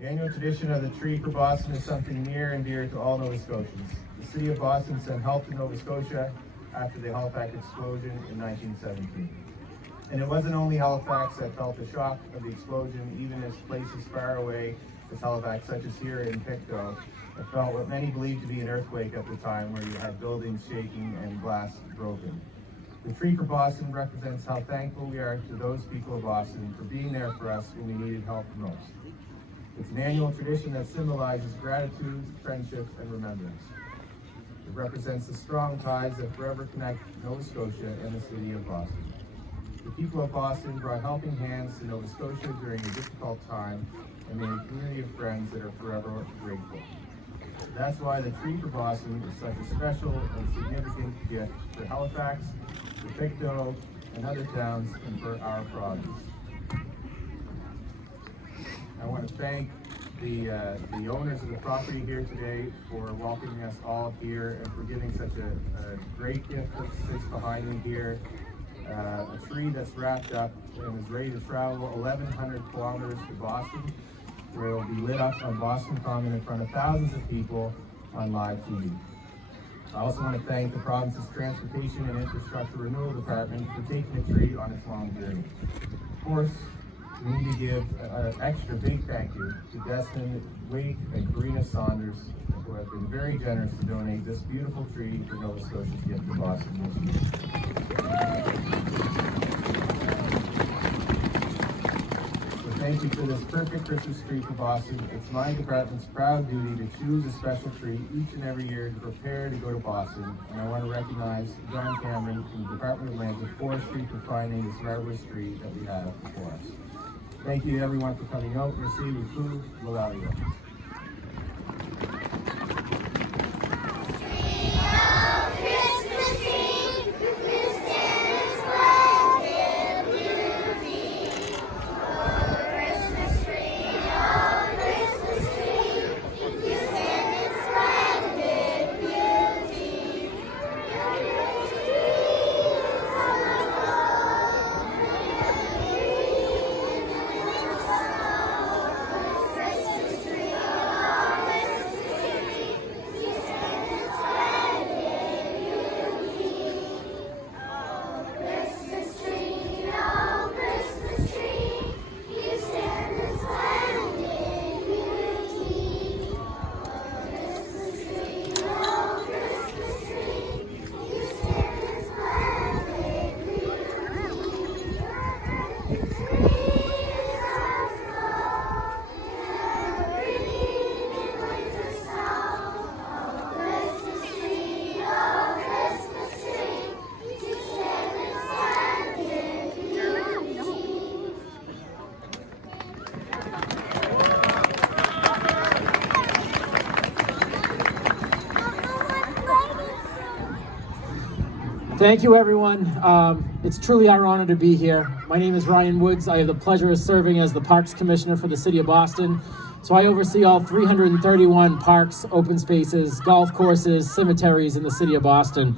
The annual tradition of the Tree for Boston is something near and dear to all Nova Scotians. The City of Boston sent help to Nova Scotia after the Halifax explosion in 1917. And it wasn't only Halifax that felt the shock of the explosion, even as places far away as Halifax, such as here in Pictou, that felt what many believed to be an earthquake at the time, where you had buildings shaking and glass broken. The Tree for Boston represents how thankful we are to those people of Boston for being there for us when we needed help most. It's an annual tradition that symbolizes gratitude, friendship, and remembrance. It represents the strong ties that forever connect Nova Scotia and the city of Boston. The people of Boston brought helping hands to Nova Scotia during a difficult time and made a community of friends that are forever grateful. That's why the Tree for Boston is such a special and significant gift for Halifax, for Pictou, and other towns, and for our province. I want to thank the owners of the property here today for welcoming us all here and for giving such a great gift that sits behind me here. A tree that's wrapped up and is ready to travel 1,100 kilometers to Boston, where it will be lit up on Boston Common in front of thousands of people on live TV. I also want to thank the province's Transportation and Infrastructure Renewal Department for taking the tree on its long journey. Of course, we need to give an extra big thank you to Desmond Wake and Karina Saunders, who have been very generous to donate this beautiful tree for Nova Scotia's gift to Boston this year. So thank you for this perfect Christmas tree for Boston. It's my department's proud duty to choose a special tree each and every year to prepare to go to Boston. And I want to recognize John Cameron from the Department of Land and Forestry for finding this marvelous tree that we have before us. Thank you everyone for coming out. Merci beaucoup. Malaria. Thank you, everyone. It's truly our honor to be here. My name is Ryan Woods. I have the pleasure of serving as the Parks Commissioner for the City of Boston. So I oversee all 331 parks, open spaces, golf courses, cemeteries in the City of Boston.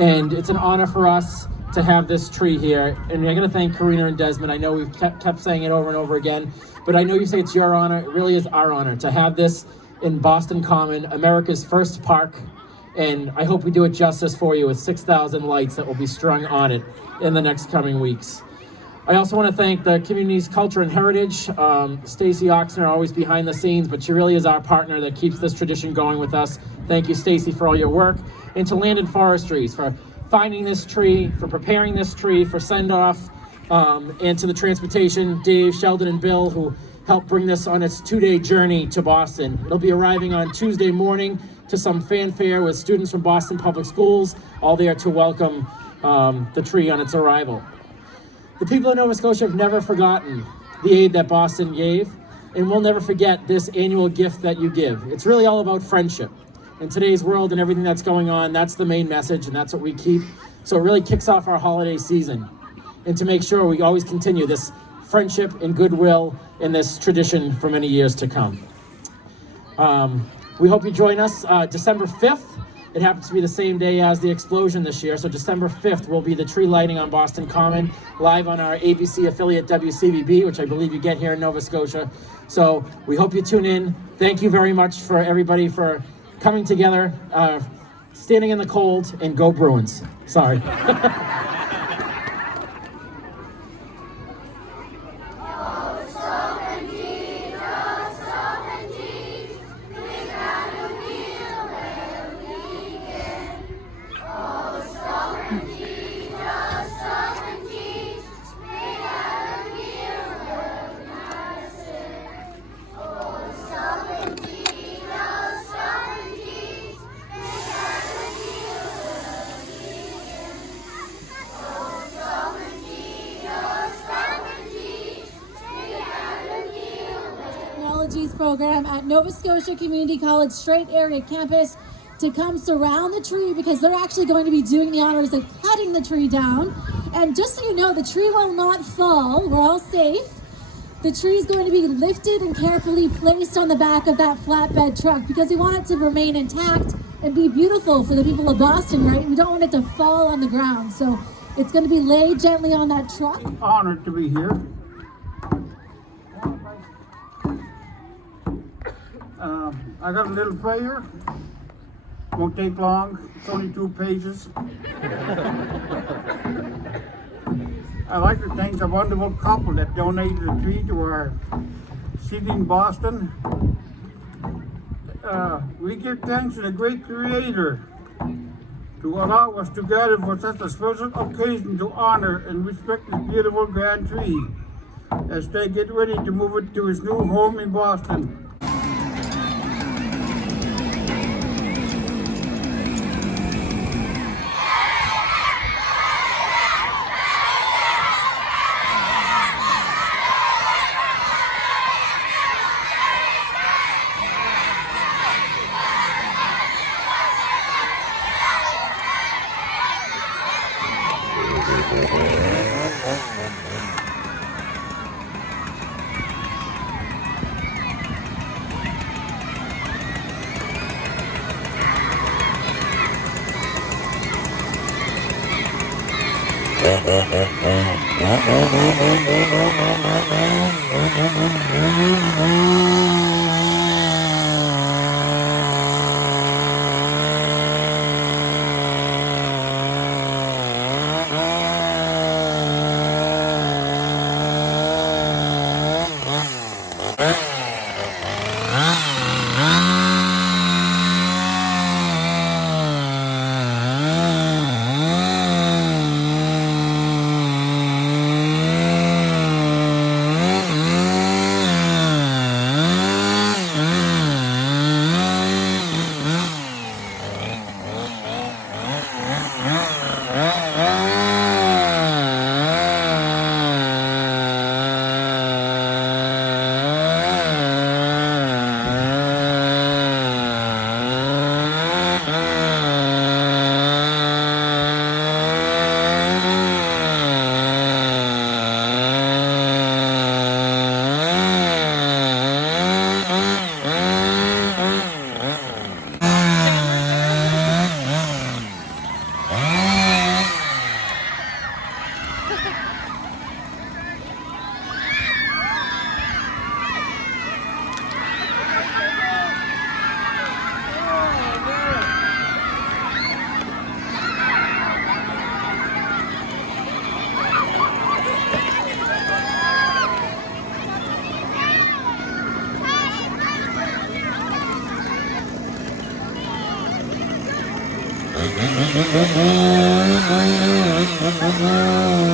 And it's an honor for us to have this tree here. And I'm going to thank Karina and Desmond. I know we've kept saying it over and over again, but I know you say it's your honor. It really is our honor to have this in Boston Common, America's first park. And I hope we do it justice for you with 6,000 lights that will be strung on it in the next coming weeks. I also want to thank the community's culture and heritage. Stacy Oxner, always behind the scenes, but she really is our partner that keeps this tradition going with us. Thank you, Stacy, for all your work. And to Land and Forestries for finding this tree, for preparing this tree for send-off, and to the Transportation, Dave, Sheldon, and Bill, who helped bring this on its 2-day journey to Boston. It'll be arriving on Tuesday morning to some fanfare with students from Boston Public Schools, all there to welcome the tree on its arrival. The people of Nova Scotia have never forgotten the aid that Boston gave, and we'll never forget this annual gift that you give. It's really all about friendship. In today's world and everything that's going on, that's the main message, and that's what we keep. So it really kicks off our holiday season, and to make sure we always continue this friendship and goodwill in this tradition for many years to come. We hope you join us December 5th It happens to be the same day as the explosion this year, so December 5th will be the tree lighting on Boston Common, live on our ABC affiliate WCVB, which I believe you get here in Nova Scotia. So we hope you tune in. Thank you very much for everybody for coming together, standing in the cold, and go Bruins. Sorry. Program at Nova Scotia Community College Strait Area Campus to come surround the tree, because they're actually going to be doing the honors of cutting the tree down. And just so you know, the tree will not fall. We're all safe. The tree is going to be lifted and carefully placed on the back of that flatbed truck, because we want it to remain intact and be beautiful for the people of Boston, right? We don't want it to fall on the ground. So it's going to be laid gently on that truck. Honored to be here. I got a little prayer. Won't take long. It's only 2 pages. I'd like to thank the wonderful couple that donated the tree to our city in Boston. We give thanks to the great Creator to allow us to gather for such a special occasion to honor and respect this beautiful grand tree as they get ready to move it to its new home in Boston. Mm-hmm.